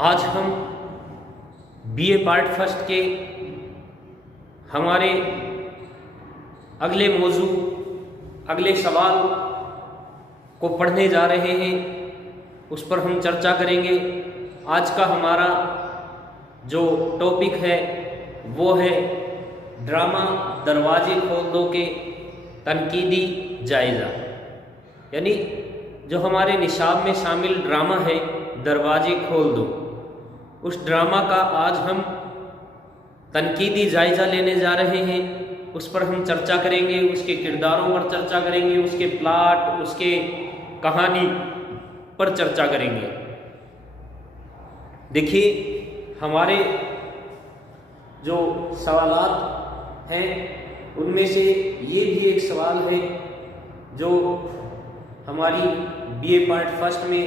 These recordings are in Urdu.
آج ہم بی اے پارٹ فرسٹ کے ہمارے اگلے موضوع اگلے سوال کو پڑھنے جا رہے ہیں، اس پر ہم چرچا کریں گے۔ آج کا ہمارا جو ٹاپک ہے وہ ہے ڈرامہ دروازے کھول دو کے تنقیدی جائزہ، یعنی جو ہمارے نصاب میں شامل ڈرامہ ہے دروازے کھول دو، اس ڈرامہ کا آج ہم تنقیدی جائزہ لینے جا رہے ہیں۔ اس پر ہم چرچا کریں گے، اس کے کرداروں پر چرچا کریں گے، اس کے پلاٹ، اس کے کہانی پر چرچا کریں گے۔ دیکھیے ہمارے جو سوالات ہیں ان میں سے یہ بھی ایک سوال ہے جو ہماری بی اے پارٹ فرسٹ میں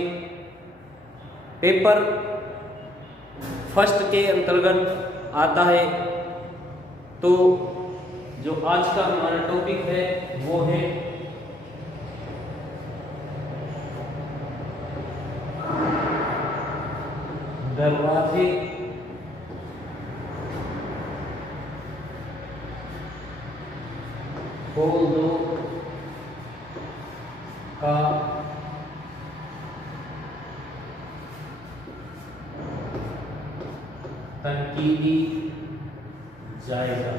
پیپر فرسٹ کے انترگت آتا ہے۔ تو جو آج کا ہمارا ٹاپک ہے وہ ہے دروازے کھول دو کا تنقیدی جائزہ۔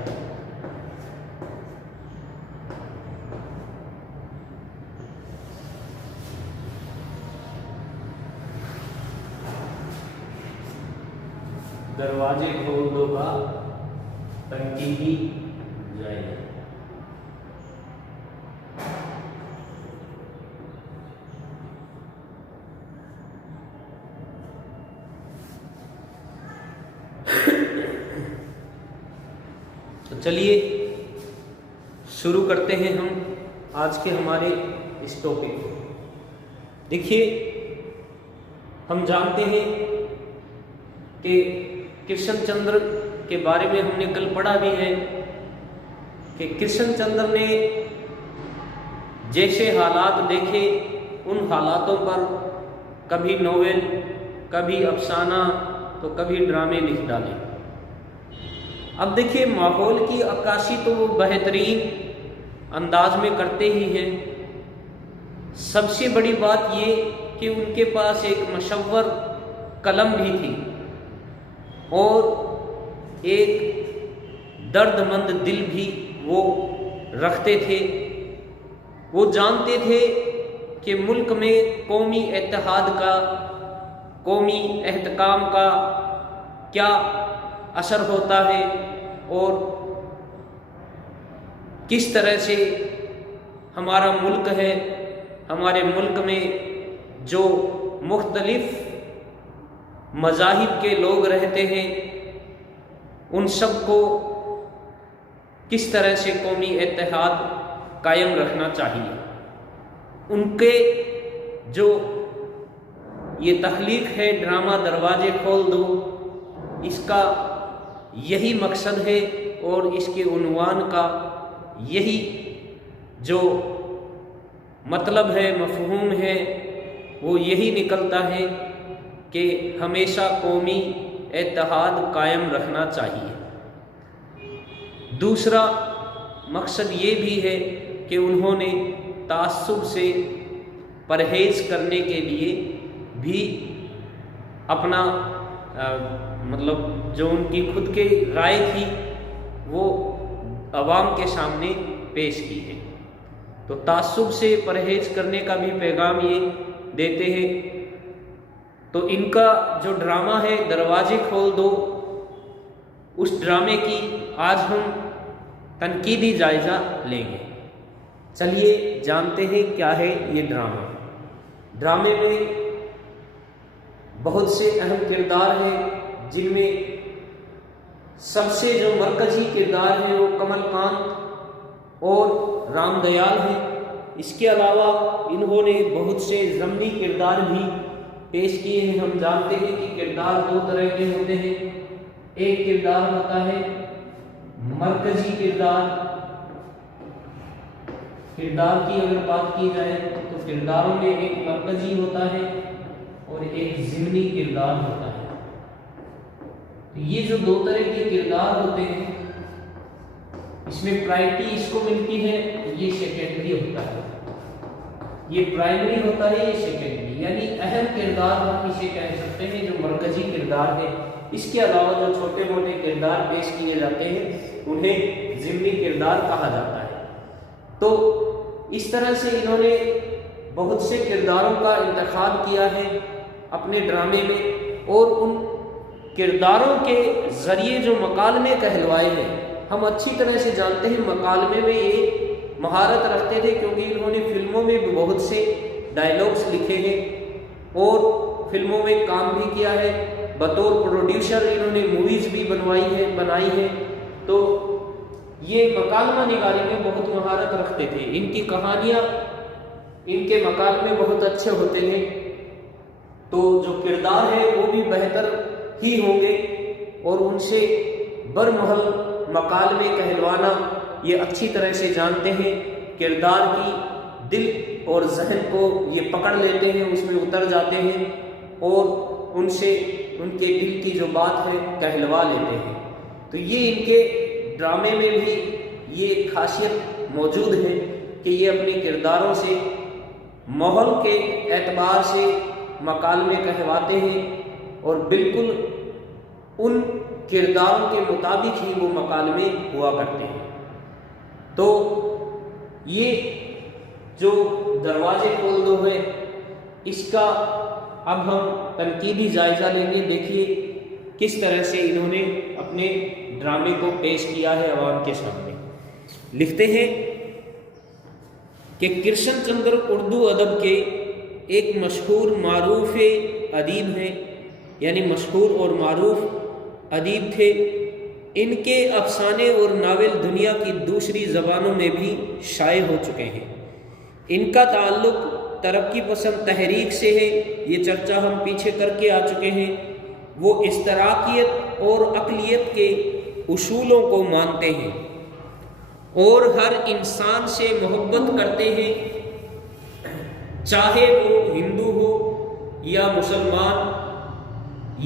دروازے کھول دو کا تنقیدی جائزہ۔ تو چلیے شروع کرتے ہیں ہم آج کے ہمارے اس ٹاپک کو۔ دیکھیے ہم جانتے ہیں کہ کرشن چندر کے بارے میں ہم نے کل پڑھا بھی ہے کہ کرشن چندر نے جیسے حالات دیکھے ان حالاتوں پر کبھی ناول، کبھی افسانہ تو کبھی ڈرامے لکھ ڈالے۔ اب دیکھیے ماحول کی عکاسی تو وہ بہترین انداز میں کرتے ہی ہیں۔ سب سے بڑی بات یہ کہ ان کے پاس ایک مشور قلم بھی تھی اور ایک درد مند دل بھی وہ رکھتے تھے۔ وہ جانتے تھے کہ ملک میں قومی اتحاد کا، قومی احتکام کا کیا اثر ہوتا ہے اور کس طرح سے ہمارا ملک ہے، ہمارے ملک میں جو مختلف مذاہب کے لوگ رہتے ہیں ان سب کو کس طرح سے قومی اتحاد قائم رکھنا چاہیے۔ ان کے جو یہ تخلیق ہے ڈرامہ دروازے کھول دو، اس کا یہی مقصد ہے اور اس کے عنوان کا یہی جو مطلب ہے، مفہوم ہے، وہ یہی نکلتا ہے کہ ہمیشہ قومی اتحاد قائم رکھنا چاہیے۔ دوسرا مقصد یہ بھی ہے کہ انہوں نے تعصب سے پرہیز کرنے کے لیے بھی اپنا مطلب جو ان کی خود کی رائے تھی وہ عوام کے سامنے پیش کی ہے۔ تو تعصب سے پرہیز کرنے کا بھی پیغام یہ دیتے ہیں۔ تو ان کا جو ڈرامہ ہے دروازے کھول دو، اس ڈرامے کی آج ہم تنقیدی جائزہ لیں گے۔ چلیے جانتے ہیں کیا ہے یہ ڈرامہ۔ ڈرامے میں بہت سے اہم کردار ہیں جن میں سب سے جو مرکزی کردار ہے وہ کمل کانت اور رام دیال ہیں۔ اس کے علاوہ انہوں نے بہت سے ضمنی کردار بھی پیش کیے ہیں۔ ہم جانتے ہیں کہ کردار دو طرح کے ہوتے ہیں۔ ایک کردار ہوتا ہے مرکزی کردار۔ کردار کی اگر بات کی جائے تو کرداروں میں ایک مرکزی ہوتا ہے اور ایک ضمنی کردار ہوتا ہے۔ یہ جو دو طرح کے کردار ہوتے ہیں، اس میں پرائرٹی اس کو ملتی ہے، یہ سیکنڈری ہوتا ہے، یہ پرائمری ہوتا ہے، یہ سیکنڈری، یعنی اہم کردار ہم اسے کہہ سکتے ہیں جو مرکزی کردار ہے۔ اس کے علاوہ جو چھوٹے موٹے کردار پیش کیے جاتے ہیں انہیں ضمنی کردار کہا جاتا ہے۔ تو اس طرح سے انہوں نے بہت سے کرداروں کا انتخاب کیا ہے اپنے ڈرامے میں، اور ان کرداروں کے ذریعے جو مکالمے کہلوائے ہیں، ہم اچھی طرح سے جانتے ہیں مکالمے میں یہ مہارت رکھتے تھے، کیونکہ انہوں نے فلموں میں بھی بہت سے ڈائلاگس لکھے ہیں اور فلموں میں کام بھی کیا ہے، بطور پروڈیوسر انہوں نے موویز بھی بنائی ہے، تو یہ مکالمہ نگاری میں بہت مہارت رکھتے تھے۔ ان کی کہانیاں، ان کے مکالمے بہت اچھے ہوتے ہیں، تو جو کردار ہے وہ بھی بہتر ہی ہوں گے، اور ان سے برمحل مکالمے کہلوانا یہ اچھی طرح سے جانتے ہیں، کردار کی دل اور ذہن کو یہ پکڑ لیتے ہیں، اس میں اتر جاتے ہیں اور ان سے ان کے دل کی جو بات ہے کہلوا لیتے ہیں۔ تو یہ ان کے ڈرامے میں بھی یہ خاصیت موجود ہے کہ یہ اپنے کرداروں سے ماحول کے اعتبار سے مکالمے کہواتے ہیں، اور بالکل ان کرداروں کے مطابق ہی وہ مکالمے ہوا کرتے ہیں۔ تو یہ جو دروازے کھول دو ہے، اس کا اب ہم تنقیدی جائزہ لیں گے۔ دیکھیے کس طرح سے انہوں نے اپنے ڈرامے کو پیش کیا ہے عوام کے سامنے۔ لکھتے ہیں کہ کرشن چندر اردو ادب کے ایک مشہور معروف ادیب ہیں، یعنی مشہور اور معروف ادیب تھے۔ ان کے افسانے اور ناول دنیا کی دوسری زبانوں میں بھی شائع ہو چکے ہیں۔ ان کا تعلق ترقی پسند تحریک سے ہے، یہ چرچا ہم پیچھے کر کے آ چکے ہیں۔ وہ اشتراکیت اور اقلیت کے اصولوں کو مانتے ہیں اور ہر انسان سے محبت کرتے ہیں، چاہے وہ ہندو ہو یا مسلمان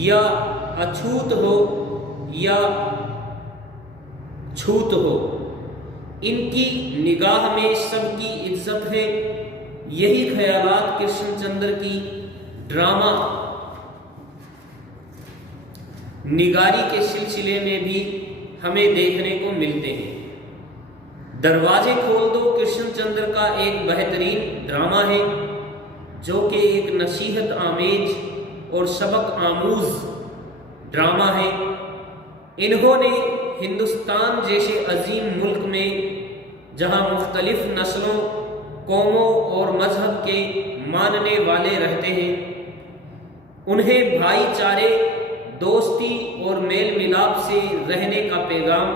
یا اچھوت ہو یا چھوت ہو، ان کی نگاہ میں سب کی عزت ہے۔ یہی خیالات کرشن چندر کی ڈرامہ نگاری کے سلسلے میں بھی ہمیں دیکھنے کو ملتے ہیں۔ دروازے کھول دو کرشن چندر کا ایک بہترین ڈرامہ ہے، جو کہ ایک نصیحت آمیز اور سبق آموز ڈرامہ ہے۔ انہوں نے ہندوستان جیسے عظیم ملک میں جہاں مختلف نسلوں، قوموں اور مذہب کے ماننے والے رہتے ہیں، انہیں بھائی چارے، دوستی اور میل ملاپ سے رہنے کا پیغام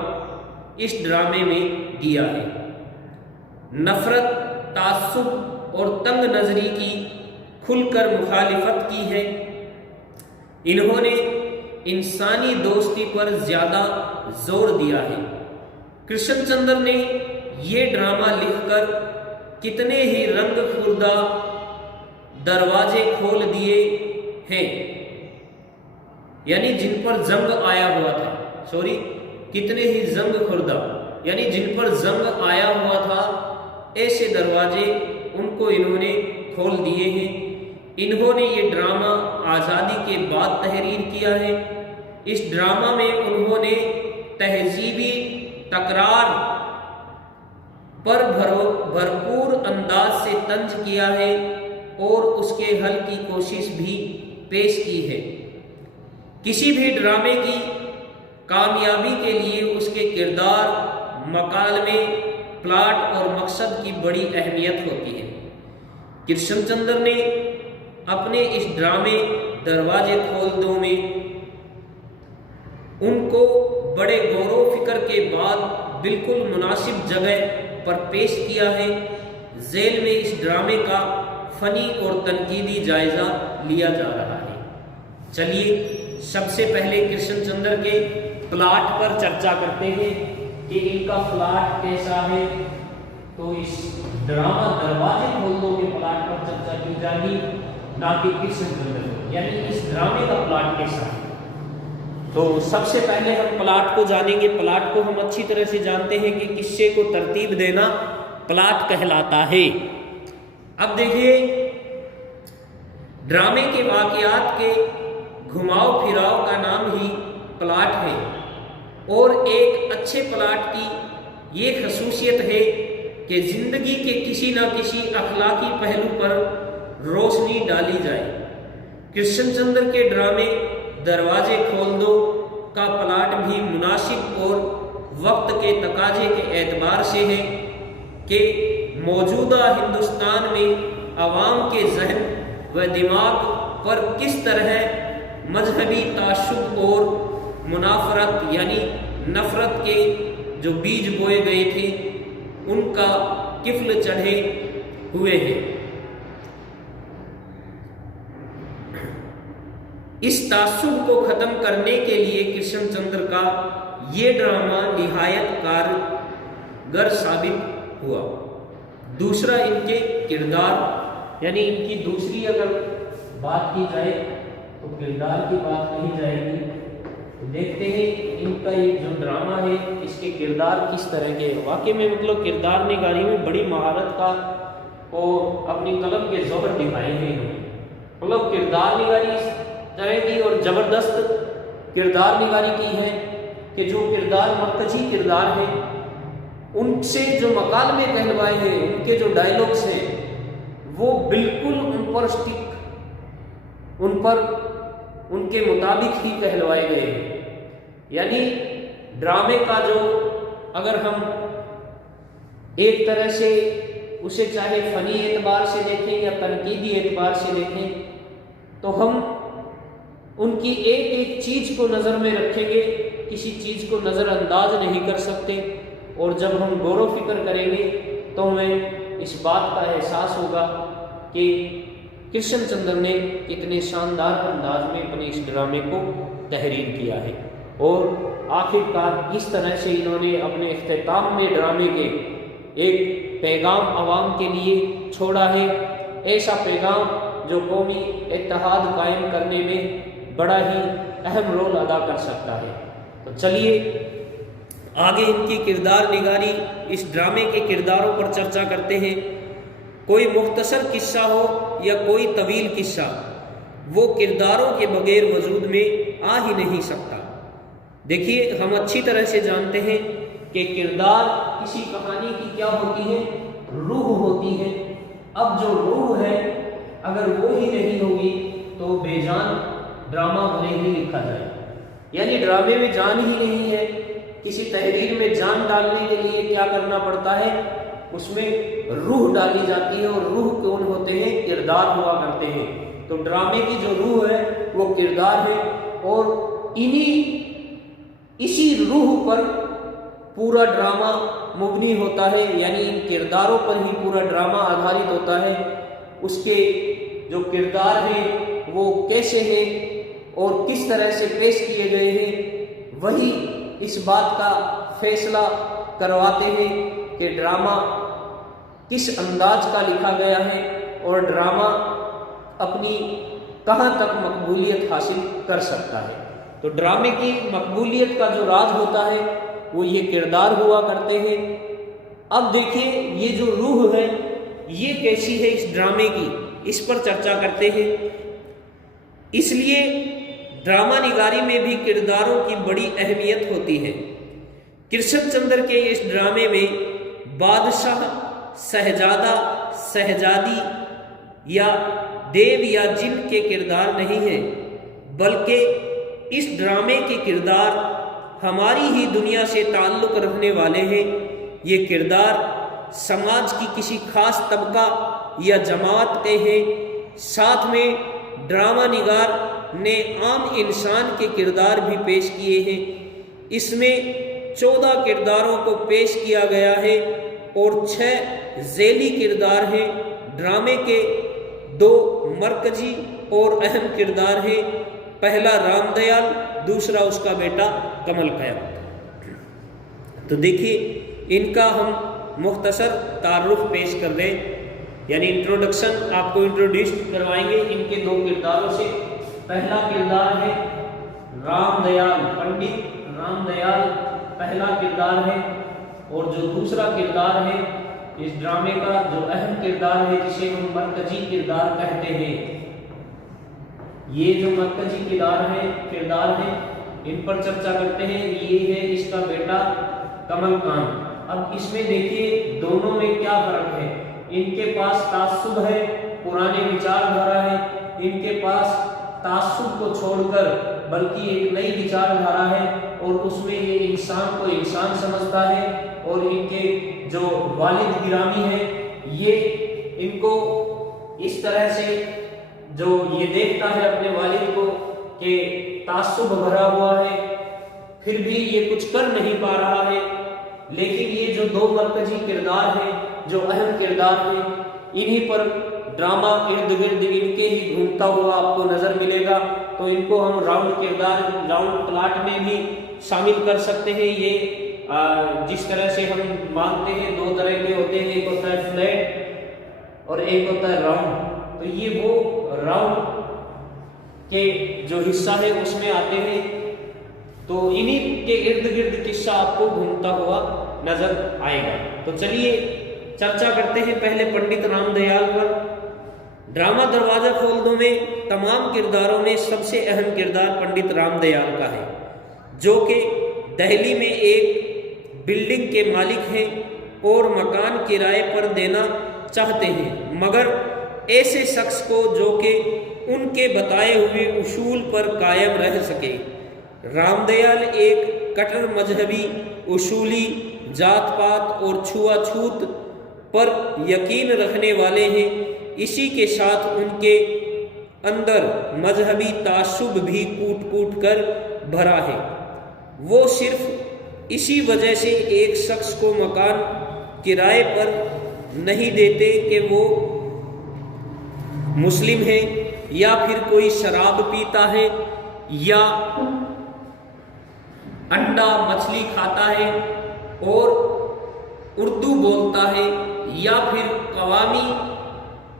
اس ڈرامے میں دیا ہے۔ نفرت، تعصب اور تنگ نظری کی کھل کر مخالفت کی ہے۔ انہوں نے انسانی دوستی پر زیادہ زور دیا ہے۔ کرشن چندر نے یہ ڈرامہ لکھ کر کتنے ہی رنگ خوردہ دروازے کھول دیے ہیں، یعنی جن پر زنگ آیا ہوا تھا، کتنے ہی زنگ خوردہ، یعنی جن پر زنگ آیا ہوا تھا، ایسے دروازے ان کو انہوں نے کھول دیے ہیں۔ انہوں نے یہ ڈرامہ آزادی کے بعد تحریر کیا ہے۔ اس ڈرامہ میں انہوں نے تہذیبی تکرار پر بھرپور انداز سے طنز کیا ہے اور اس کے حل کی کوشش بھی پیش کی ہے۔ کسی بھی ڈرامے کی کامیابی کے لیے اس کے کردار، مکالمے، پلاٹ اور مقصد کی بڑی اہمیت ہوتی ہے۔ کرشن چندر نے اپنے اس ڈرامے دروازے کھول دو میں ان کو بڑے غور و فکر کے بعد بالکل مناسب جگہ پر پیش کیا ہے۔ ذیل میں اس ڈرامے کا فنی اور تنقیدی جائزہ لیا جا رہا ہے۔ چلیے سب سے پہلے کرشن چندر کے پلاٹ پر چرچا کرتے ہیں کہ ان کا پلاٹ کیسا ہے۔ تو اس ڈرامہ دروازے کھول دو کے پلاٹ پر چرچا کی جائے گی، نہ کہ کرشن چندر، یعنی اس ڈرامے کا پلاٹ کیسا ہے۔ تو سب سے پہلے ہم پلاٹ کو جانیں گے. پلاٹ کو ہم اچھی طرح سے جانتے ہیں کہ قصے کو ترتیب دینا پلاٹ کہلاتا ہے. اب دیکھیے ڈرامے کے واقعات کے گھماؤ پھراؤ کا نام ہی پلاٹ ہے، اور ایک اچھے پلاٹ کی یہ خصوصیت ہے کہ زندگی کے کسی نہ کسی اخلاقی پہلو پر روشنی ڈالی جائے. کرشن چندر کے ڈرامے دروازے کھول دو کا پلاٹ بھی مناسب اور وقت کے تقاضے کے اعتبار سے ہے کہ موجودہ ہندوستان میں عوام کے ذہن و دماغ پر کس طرح مذہبی تعصب اور منافرت یعنی نفرت کے جو بیج بوئے گئے تھے ان کا کفل چڑھے ہوئے ہیں. اس تعصب کو ختم کرنے کے لیے کرشن چندر کا یہ ڈرامہ نہایت کارگر ثابت ہوا. دوسرا ان کے کردار، یعنی ان کی دوسری اگر بات کی جائے تو کردار کی بات کہی جائے گی. تو دیکھتے ہیں ان کا یہ جو ڈرامہ ہے اس کے کردار کس طرح کے. واقعی میں مطلب کردار نگاری میں بڑی مہارت کا اور اپنی قلم کے زہر دکھائے ہیں انہوں نے. مطلب کردار نگاری اس طرح کی اور زبردست کردار نگاری کی ہے کہ جو کردار مرکزی کردار ہیں ان سے جو مکالمے کہلوائے ہیں، ان کے جو ڈائلاگس ہیں وہ بالکل ان پر سٹک، ان کے مطابق ہی کہلوائے گئے ہیں. یعنی ڈرامے کا جو اگر ہم ایک طرح سے اسے چاہے فنی اعتبار سے دیکھیں یا تنقیدی اعتبار سے دیکھیں تو ہم ان کی ایک ایک چیز کو نظر میں رکھیں گے، کسی چیز کو نظر انداز نہیں کر سکتے. اور جب ہم غور و فکر کریں گے تو ہمیں اس بات کا احساس ہوگا کہ کرشن چندر نے کتنے شاندار انداز میں اپنے اس ڈرامے کو تحریر کیا ہے. اور آخر کار اس طرح سے انہوں نے اپنے اختتام میں ڈرامے کے ایک پیغام عوام کے لیے چھوڑا ہے، ایسا پیغام جو قومی اتحاد قائم کرنے میں بڑا ہی اہم رول ادا کر سکتا ہے. تو چلیے آگے ان کی کردار نگاری، اس ڈرامے کے کرداروں پر چرچا کرتے ہیں. کوئی مختصر قصہ ہو یا کوئی طویل قصہ، وہ کرداروں کے بغیر وجود میں آ ہی نہیں سکتا. دیکھیے ہم اچھی طرح سے جانتے ہیں کہ کردار کسی کہانی کی کیا ہوتی ہے؟ روح ہوتی ہے. اب جو روح ہے اگر وہ ہی نہیں ہوگی تو بے جان ڈرامہ بھلے ہی لکھا جائے. یعنی ڈرامے میں جان ہی نہیں ہے. کسی تحریر میں جان ڈالنے کے لیے کیا کرنا پڑتا ہے؟ اس میں روح ڈالی جاتی ہے، اور روح کون ہوتے ہیں؟ کردار ہوا کرتے ہیں. تو ڈرامے کی جو روح ہے وہ کردار ہے، اور اسی روح پر پورا ڈرامہ مبنی ہوتا ہے. یعنی ان کرداروں پر ہی پورا ڈرامہ آدھارت ہوتا ہے. اس کے جو کردار ہیں وہ کیسے ہیں اور کس طرح سے پیش کیے گئے ہیں، وہی اس بات کا فیصلہ کرواتے ہیں کہ ڈرامہ کس انداز کا لکھا گیا ہے اور ڈرامہ اپنی کہاں تک مقبولیت حاصل کر سکتا ہے. تو ڈرامے کی مقبولیت کا جو راز ہوتا ہے وہ یہ کردار ہوا کرتے ہیں. اب دیکھیے یہ جو روح ہے یہ کیسی ہے اس ڈرامے کی، اس پر چرچا کرتے ہیں. اس لیے ڈرامہ نگاری میں بھی کرداروں کی بڑی اہمیت ہوتی ہے. کرشن چندر کے اس ڈرامے میں بادشاہ، شہزادہ، شہزادی یا دیو یا جن کے کردار نہیں ہیں، بلکہ اس ڈرامے کے کردار ہماری ہی دنیا سے تعلق رکھنے والے ہیں. یہ کردار سماج کی کسی خاص طبقہ یا جماعت کے ہیں. ساتھ میں ڈرامہ نگار نے عام انسان کے کردار بھی پیش کیے ہیں. اس میں 14 کرداروں کو پیش کیا گیا ہے اور 6 ذیلی کردار ہیں. ڈرامے کے 2 مرکزی اور اہم کردار ہیں. پہلا رام دیال، دوسرا اس کا بیٹا کمل قیام. تو دیکھیے ان کا ہم مختصر تعارف پیش کر دیں، یعنی انٹروڈکشن آپ کو انٹروڈیوس کروائیں گے ان کے 2 کرداروں سے. پہلا کردار ہے رام دیال، پنڈت رام دیال پہلا کردار ہے، اور جو دوسرا کردار ہے اس ڈرامے کا، جو اہم کردار ہے جسے ہم مرکزی کردار کہتے ہیں، یہ جو مرکزی کردار ہے ان پر چرچا کرتے ہیں۔ یہ ہے اس کا بیٹا کمل کانت۔ اب اس میں دیکھیے دونوں میں کیا فرق ہے۔ ان کے پاس تعصب ہے، پرانے وچار دھارا ہے، ان کے پاس تعصب کو چھوڑ کر بلکہ ایک نئی وچار دھارا ہے، اور اس میں یہ انسان کو انسان سمجھتا ہے، اور ان کے جو والد گرامی ہے یہ ان کو اس طرح سے جو یہ دیکھتا ہے اپنے والد کو کہ تعصب بھرا ہوا ہے، پھر بھی یہ کچھ کر نہیں پا رہا ہے۔ لیکن یہ جو دو مرکزی کردار ہیں، جو اہم کردار ہیں، انہی پر ڈرامہ ارد گرد ان کے ہی گھومتا ہوا آپ کو نظر ملے گا۔ تو ان کو ہم راؤنڈ پلاٹ میں بھی شامل کر سکتے ہیں۔ یہ جس طرح سے ہم مانتے ہیں دو طرح کے ہوتے ہیں، ایک ہوتا ہے فلیٹ اور ایک ہوتا ہے راؤنڈ۔ تو یہ وہ راؤنڈ کے جو حصہ ہے اس میں آتے ہیں، تو انہی کے ارد گرد قصہ آپ کو گھومتا ہوا نظر آئے گا۔ تو چلیے چرچا کرتے ہیں پہلے پنڈت رام دیال پر۔ ڈرامہ دروازہ کھول دو میں تمام کرداروں میں سب سے اہم کردار پنڈت رام دیال کا ہے، جو کہ دہلی میں ایک بلڈنگ کے مالک ہیں اور مکان کرائے پر دینا چاہتے ہیں، مگر ایسے شخص کو جو کہ ان کے بتائے ہوئے اصول پر قائم رہ سکے۔ رام دیال ایک کٹر مذہبی، اصولی، ذات پات اور چھوا چھوت پر یقین رکھنے والے ہیں۔ اسی کے ساتھ ان کے اندر مذہبی تعصب بھی کوٹ کوٹ کر بھرا ہے۔ وہ صرف اسی وجہ سے ایک شخص کو مکان کرائے پر نہیں دیتے کہ وہ مسلم ہے، یا پھر کوئی شراب پیتا ہے، یا انڈا مچھلی کھاتا ہے اور اردو بولتا ہے، یا پھر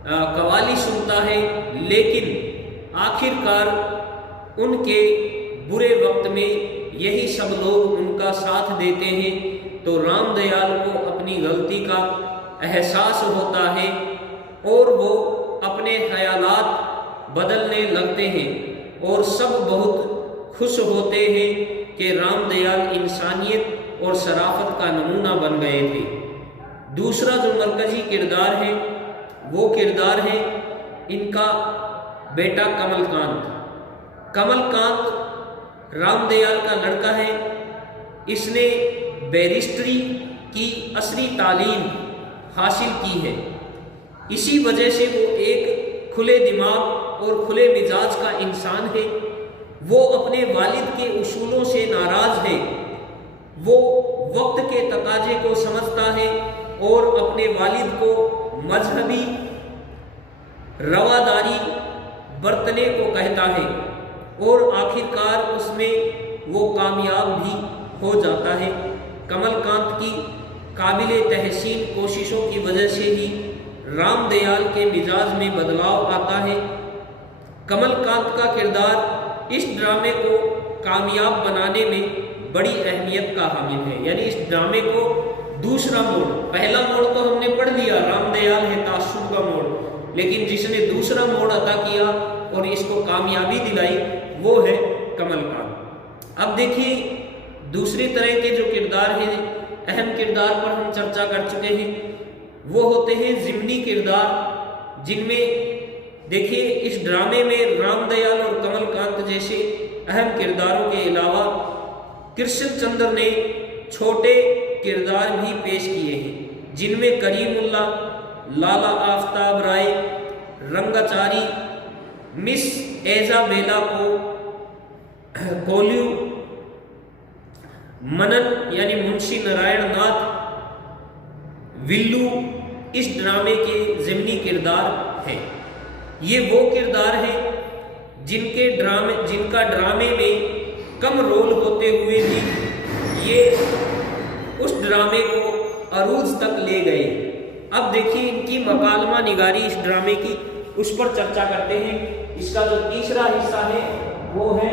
قوالی سنتا ہے، لیکن آخر کار ان کے برے وقت میں یہی سب لوگ ان کا ساتھ دیتے ہیں۔ تو رام دیال کو اپنی غلطی کا احساس ہوتا ہے اور وہ اپنے خیالات بدلنے لگتے ہیں، اور سب بہت خوش ہوتے ہیں کہ رام دیال انسانیت اور شرافت کا نمونہ بن گئے تھے۔ دوسرا جو مرکزی کردار ہے وہ کردار ہے ان کا بیٹا کمل کانت۔ کمل کانت رام دیال کا لڑکا ہے۔ اس نے بیرسٹری کی عصری تعلیم حاصل کی ہے، اسی وجہ سے وہ ایک کھلے دماغ اور کھلے مزاج کا انسان ہے۔ وہ اپنے والد کے اصولوں سے ناراض ہے، وہ وقت کے تقاضے کو سمجھتا ہے اور اپنے والد کو مذہبی رواداری برتنے کو کہتا ہے، اور آخر کار اس میں وہ کامیاب بھی ہو جاتا ہے۔ کمل کانت کی قابل تحسین کوششوں کی وجہ سے ہی رام دیال کے مزاج میں بدلاؤ آتا ہے۔ کمل کانت کا کردار اس ڈرامے کو کامیاب بنانے میں بڑی اہمیت کا حامل ہے۔ یعنی اس ڈرامے کو دوسرا موڑ، پہلا موڑ تو ہم نے پڑھ لیا، رام دیال ہے تعصب کا موڑ، لیکن جس نے دوسرا موڑ عطا کیا اور اس کو کامیابی دلائی وہ ہے کمل کانت۔ اب دیکھیے دوسری طرح کے جو کردار ہیں، اہم کردار پر ہم چرچا کر چکے ہیں، وہ ہوتے ہیں ضمنی کردار، جن میں دیکھیے اس ڈرامے میں رام دیال اور کمل کانت جیسے اہم کرداروں کے علاوہ کرشن چندر نے چھوٹے کردار بھی پیش کیے ہیں، جن میں کریم اللہ، لالا آفتاب رائے، رنگاچاری، مس ایزابیلا کولیو، منن یعنی منشی نارائن ناتھ، ولو اس ڈرامے کے ضمنی کردار ہیں۔ یہ وہ کردار ہیں جن کا ڈرامے میں کم رول ہوتے ہوئے بھی یہ اس ڈرامے کو عروج تک لے گئے۔ اب دیکھیے ان کی مکالمہ نگاری اس ڈرامے کی، اس پر چرچا کرتے ہیں۔ اس کا جو تیسرا حصہ ہے وہ ہے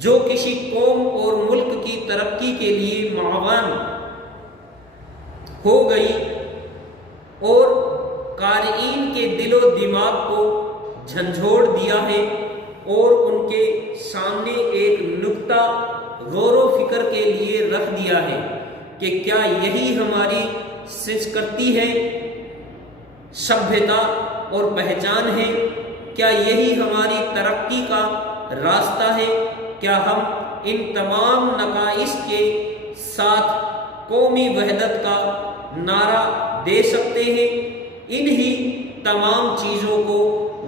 جو کسی قوم اور ملک کی ترقی کے لیے معاون ہو گئی اور قارئین کے دل و دماغ کو جھنجھوڑ دیا ہے اور ان کے سامنے ایک نقطہ غور و فکر کے لیے رکھ دیا ہے کہ کیا یہی ہماری سنسکرتی ہے، سبھیتا اور پہچان ہے؟ کیا یہی ہماری ترقی کا راستہ ہے؟ کیا ہم ان تمام نقائص کے ساتھ قومی وحدت کا نعرہ دے سکتے ہیں؟ انہی تمام چیزوں کو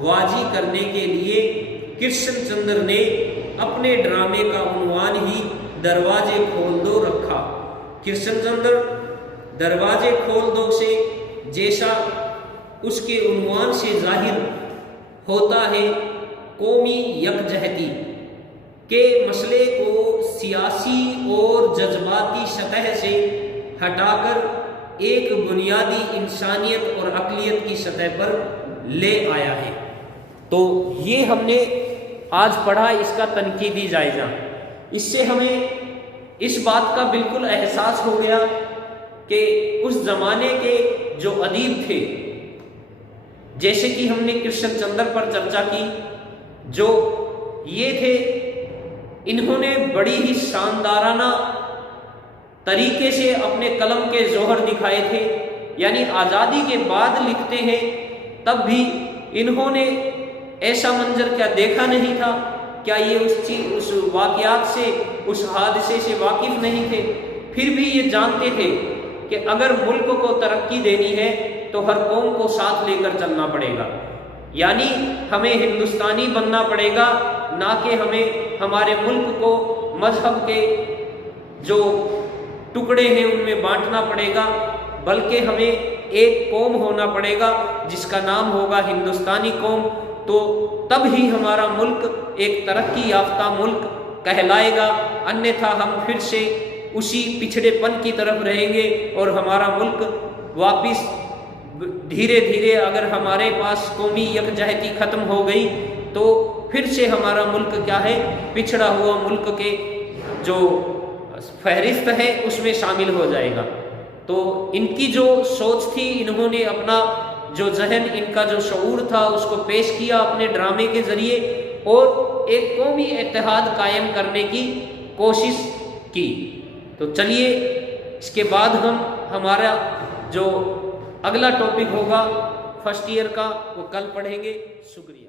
واضح کرنے کے لیے کرشن چندر نے اپنے ڈرامے کا عنوان ہی دروازے کھول دو رکھا۔ کرشن چندر دروازے کھول دو سے جیسا اس کے عنوان سے ظاہر ہوتا ہے، قومی یکجہتی کے مسئلے کو سیاسی اور جذباتی سطح سے ہٹا کر ایک بنیادی انسانیت اور عقلیت کی سطح پر لے آیا ہے۔ تو یہ ہم نے آج پڑھا اس کا تنقیدی جائزہ۔ اس سے ہمیں اس بات کا بالکل احساس ہو گیا کہ اس زمانے کے جو ادیب تھے، جیسے کہ ہم نے کرشن چندر پر چرچا کی، جو یہ تھے، انہوں نے بڑی ہی شاندارانہ طریقے سے اپنے قلم کے جوہر دکھائے تھے، یعنی آزادی کے بعد لکھتے ہیں تب بھی انہوں نے ایسا منظر کیا دیکھا نہیں تھا؟ کیا یہ اس واقعات سے، اس حادثے سے واقف نہیں تھے؟ پھر بھی یہ جانتے تھے کہ اگر ملک کو ترقی دینی ہے تو ہر قوم کو ساتھ لے کر چلنا پڑے گا، یعنی ہمیں ہندوستانی بننا پڑے گا، نہ کہ ہمیں ہمارے ملک کو مذہب کے جو ٹکڑے ہیں ان میں بانٹنا پڑے گا، بلکہ ہمیں ایک قوم ہونا پڑے گا جس کا نام ہوگا ہندوستانی قوم۔ تو تب ہی ہمارا ملک ایک ترقی یافتہ ملک کہلائے گا، انیتھا ہم پھر سے اسی پچھڑے پن کی طرف رہیں گے اور ہمارا ملک واپس دھیرے دھیرے، اگر ہمارے پاس قومی یکجہتی ختم ہو گئی تو پھر سے ہمارا ملک کیا ہے، پچھڑا ہوا ملک کے جو فہرست ہے اس میں شامل ہو جائے گا۔ تو ان کی جو سوچ تھی، انہوں نے اپنا جو ذہن، ان کا جو شعور تھا اس کو پیش کیا اپنے ڈرامے کے ذریعے اور ایک قومی اتحاد قائم کرنے کی کوشش کی۔ تو چلیے اس کے بعد ہمارا جو اگلا ٹاپک ہوگا فرسٹ ایئر کا وہ کل پڑھیں گے۔ شکریہ۔